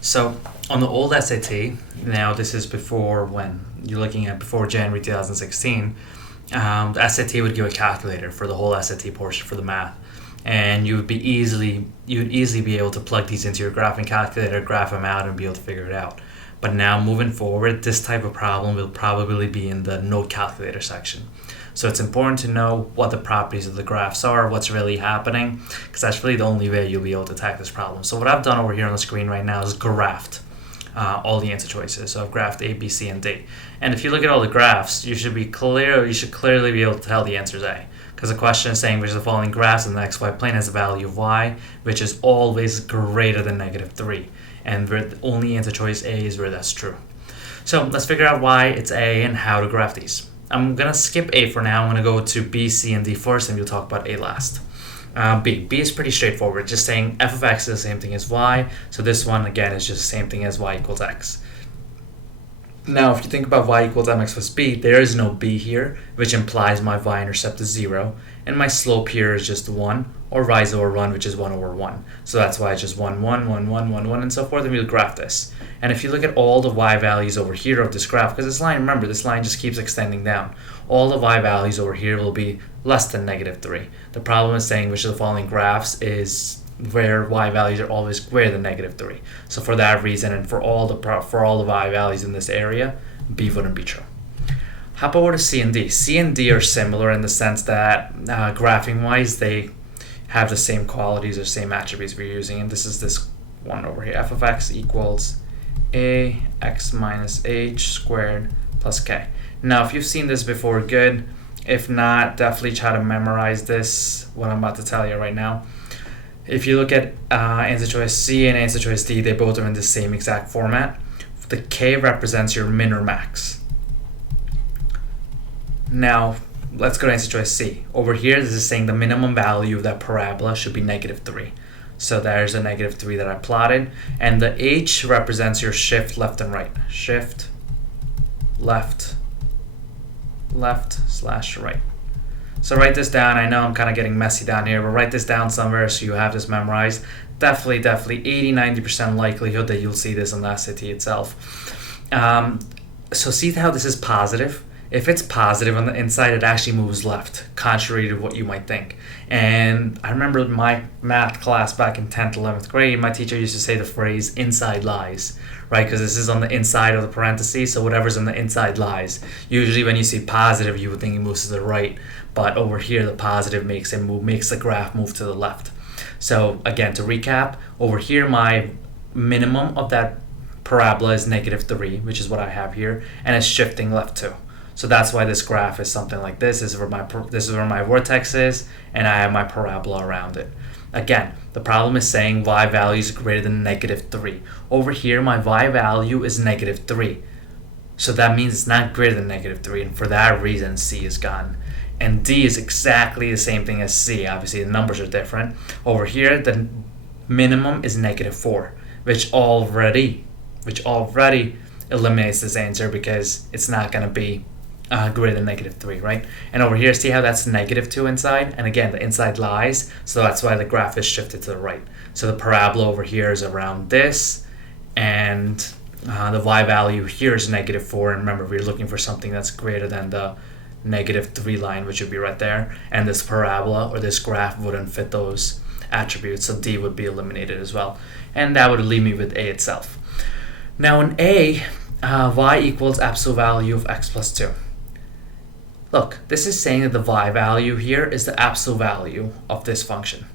So on the old SAT, now this is before when you're looking at before January 2016, the SAT would give a calculator for the whole SAT portion for the math, and you'd easily be able to plug these into your graphing calculator, graph them out, and be able to figure it out. But now moving forward, this type of problem will probably be in the node calculator section. So it's important to know what the properties of the graphs are, what's really happening, because that's really the only way you'll be able to attack this problem. So what I've done over here on the screen right now is graphed all the answer choices. So I've graphed A, B, C, and D. And if you look at all the graphs, you should clearly be able to tell the answer is A. Because the question is saying which of the following graphs in the xy plane has a value of y, which is always greater than -3. And where the only answer choice A is where that's true. So let's figure out why it's A and how to graph these. I'm going to skip A for now. I'm going to go to B, C, and D first, and we'll talk about A last. B is pretty straightforward, just saying f of x is the same thing as y. So this one, again, is just the same thing as y equals x. Now, if you think about y equals mx plus b, there is no b here, which implies my y-intercept is 0, and my slope here is just 1, or rise over run, which is 1 over 1. So that's why it's just 1, 1, 1, 1, 1, 1, and so forth, and we'll graph this. And if you look at all the y values over here of this graph, because this line, remember, this line just keeps extending down, all the y values over here will be less than -3. The problem is saying which of the following graphs is where y values are always greater than -3. So for that reason, and for all the y values in this area, B wouldn't be true. Hop over to C and D. C and D are similar in the sense that graphing wise, they have the same qualities or same attributes we're using, and this is this one over here. F of x equals a x minus h squared plus k. Now, if you've seen this before, good. If not, definitely try to memorize this, what I'm about to tell you right now. If you look at answer choice C and answer choice D, they both are in the same exact format. The K represents your min or max. Now, let's go to answer choice C. Over here, this is saying the minimum value of that parabola should be -3. So there's a -3 that I plotted. And the H represents your shift left and right. Shift, left, left/right. So write this down. I know I'm kind of getting messy down here, but write this down somewhere so you have this memorized. Definitely 80-90% likelihood that you'll see this on the SAT itself. So see how this is positive? If it's positive on the inside, it actually moves left, contrary to what you might think. And I remember my math class back in 10th, 11th grade, my teacher used to say the phrase inside lies, right? Because this is on the inside of the parentheses, so whatever's on the inside lies. Usually when you see positive, you would think it moves to the right, but over here, the positive makes the graph move to the left. So again, to recap, over here, my minimum of that parabola is -3, which is what I have here, and it's shifting left too. So that's why this graph is something like this. This is where my vortex is, and I have my parabola around it. Again, the problem is saying y value is greater than -3. Over here, my y value is -3. So that means it's not greater than -3, and for that reason, C is gone. And D is exactly the same thing as C. Obviously, the numbers are different. Over here, the minimum is -4, which already eliminates this answer because it's not going to be greater than -3, right? And over here, see how that's -2 inside? And again, the inside lies, so that's why the graph is shifted to the right. So the parabola over here is around this, and the y value here is -4. And remember, we're looking for something that's greater than the -3 line, which would be right there. And this parabola or this graph wouldn't fit those attributes, so D would be eliminated as well. And that would leave me with A itself. Now in A, y equals absolute value of x plus 2. Look, this is saying that the y value here is the absolute value of this function.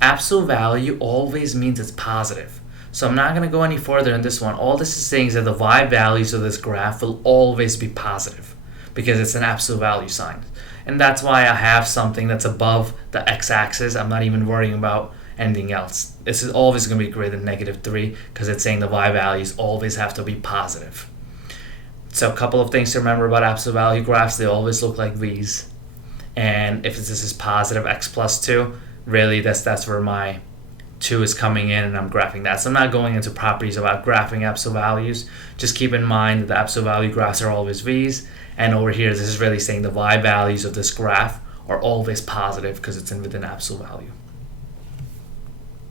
Absolute value always means it's positive. So I'm not going to go any further in this one. All this is saying is that the y values of this graph will always be positive because it's an absolute value sign. And that's why I have something that's above the x-axis. I'm not even worrying about anything else. This is always going to be greater than -3 because it's saying the y values always have to be positive. So a couple of things to remember about absolute value graphs, they always look like V's. And if this is positive x plus 2, really that's where my 2 is coming in and I'm graphing that. So I'm not going into properties about graphing absolute values. Just keep in mind that the absolute value graphs are always V's. And over here, this is really saying the y values of this graph are always positive because it's within absolute value.